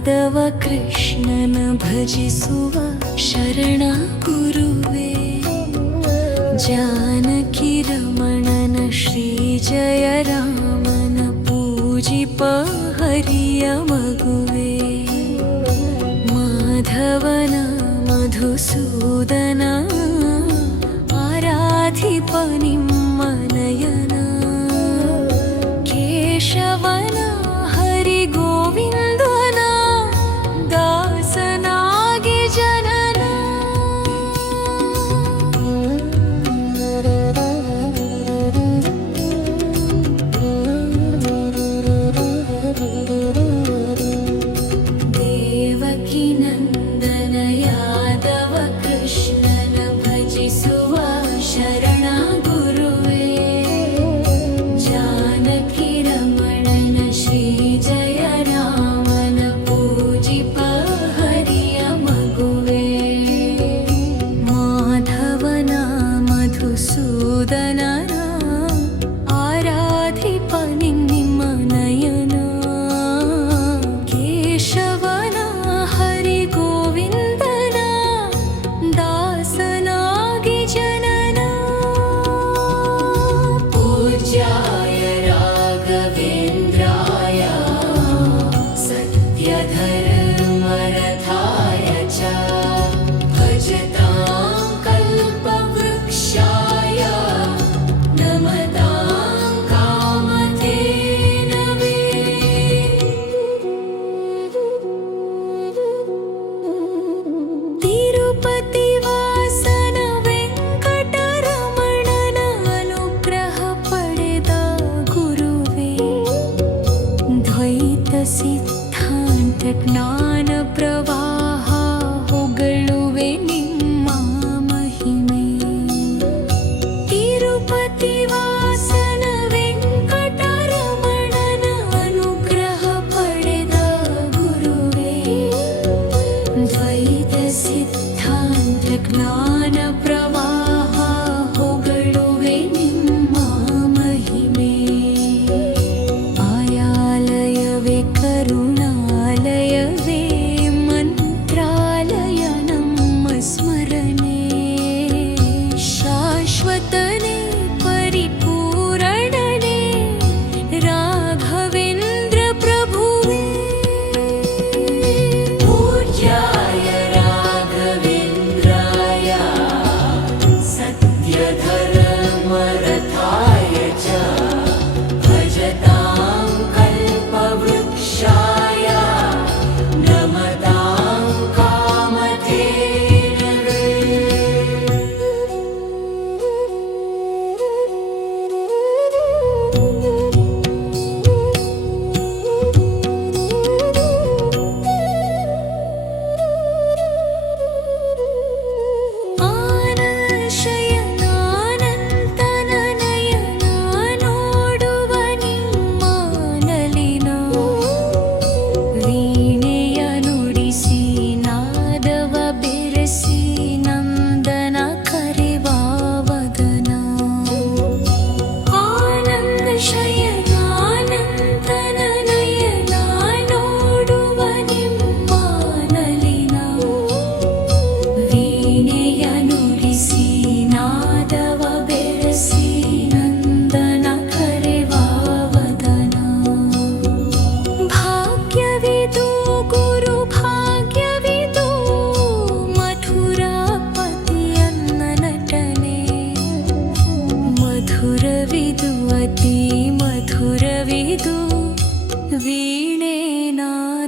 माधव कृष्णन भजिसुव शरण गुरुवे। जानकिरमणन श्रीजय रामन पूजिप हरिय मगुवे। माधवन मधुसूदन आराधिपनिं मनयन सिद्धान्तज्ञानप्रवाहुगले मा महिमे। तिरुपति वासन विटुरमणनानुग्रह पडन गुरुवेदसिद्धान्तज्ञान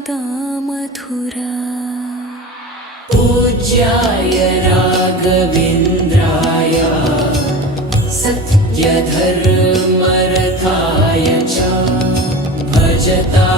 सदा मथुरा पूज्याय राघविन्द्राय सत्यधर्मरथाय च भजता